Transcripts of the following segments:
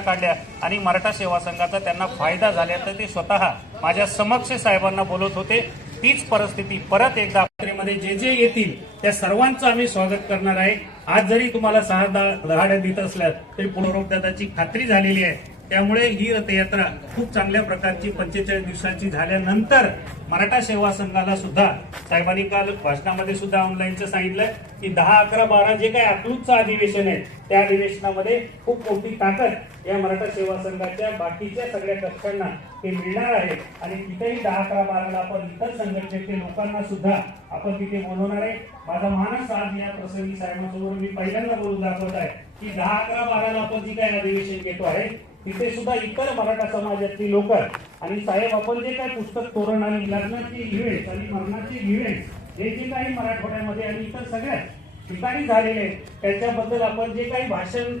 काढल्या आणि मराठा सेवा संघाचा त्यांना फायदा झाल्या तर ते स्वतः माझ्या समक्ष साहेबांना बोलत होते. तीच परिस्थिती परत एकदा जे जे येतील त्या सर्वांचं आम्ही स्वागत करणार आहे. आज जरी तुम्हाला सहा दहा दहाड्या देत असल्यात तरी पुनरुद्धाराची खात्री झालेली आहे. त्यामुळे ही रथयात्रा खूप चांगल्या प्रकारची पंचेचाळीस दिवसांची झाल्यानंतर मराठा सेवा संघाला सुद्धा साहेबांनी काल भाषणामध्ये सुद्धा ऑनलाईनचं सांगितलं की दहा अकरा बारा जे काही अकलूजचं अधिवेशन आहे त्या अधिवेशनामध्ये खूप मोठी ताकद या मराठा सेवा संघाच्या बाकीच्या सगळ्या कक्षांना हे मिळणार आहे. आणि तिथेही दहा अकरा बाराला आपण इतर संघटनेतील लोकांना सुद्धा आपण तिथे बोलवणार आहे. माझा मानस आज या प्रसंगी साहेबांसमोर मी पहिल्यांदा बोलून दाखवत आहे की दहा अकरा बाराला आपण जी काही अधिवेशन घेतो आहे तिथे सुद्धा इतर मराठा समाजातली लोक आणि साहेब आपण जे काही पुस्तक तोरण आणि लग्नाची इव्हेंट्स आणि मरणाचे इव्हेंट्स हे जे काही मराठवाड्यामध्ये आणि इतर सगळ्या ठिकाणी झालेले आहेत, त्याच्याबद्दल आपण जे काही भाषण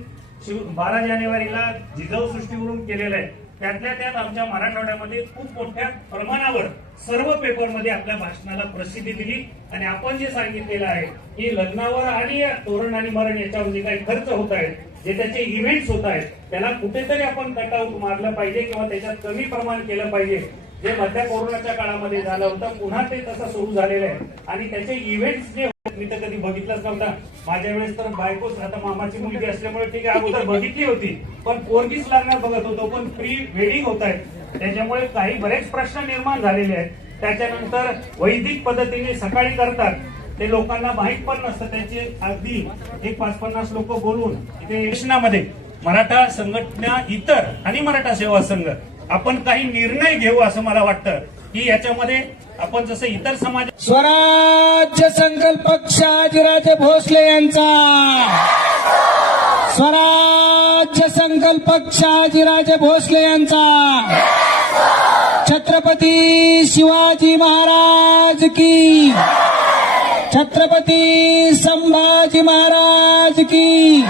शिव- बारा जानेवारीला जिजाऊ सृष्टीवरून केलेलं आहे त्यातल्या त्यात आमच्या मराठवाड्यामध्ये खूप मोठ्या प्रमाणावर सर्व पेपरमध्ये आपल्या भाषणाला प्रसिद्धी दिली. आणि आपण जे सांगितलेलं आहे की लग्नावर आणि तोरण आणि मरण याच्यावर जे काही खर्च होत आहेत जे त्याचे इव्हेंट्स होत आहेत त्याला कुठेतरी आपण कटआउट मारलं पाहिजे किंवा त्याच्यात कमी प्रमाण केलं पाहिजे. जे मध्या कोरोनाच्या काळामध्ये झालं होतं पुन्हा ते तसं सुरू झालेलं आहे. आणि त्याचे इव्हेंट्स जे मी तर कधी बघितलंच नव्हता. माझ्या वेळेस तर बायकोच आता मामाची मुलगी असल्यामुळे ठीक आहे अगोदर बघितली होती. पण पोरगीच लागणार बघत होतो पण प्री वेडिंग होत आहेत त्याच्यामुळे काही बरेच प्रश्न निर्माण झालेले आहेत. त्याच्यानंतर वैदिक पद्धतीने सकाळी करतात. ते लोकांना माहीत पण नसतं. त्याचे अगदी एक पाच पन्नास लोक बोलून इथे योजनामध्ये मराठा संघटना इतर आणि मराठा सेवा संघ आपण काही निर्णय घेऊ असं मला वाटतं. की याच्यामध्ये आपण जसं इतर समाज स्वराज्य संकल्पक शहाजीराजे भोसले यांचा. स्वराज्य संकल्पक शहाजीराजे भोसले यांचा. छत्रपती शिवाजी महाराज की. छत्रपती संभाजी महाराज की.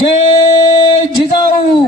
जय जिजाऊ.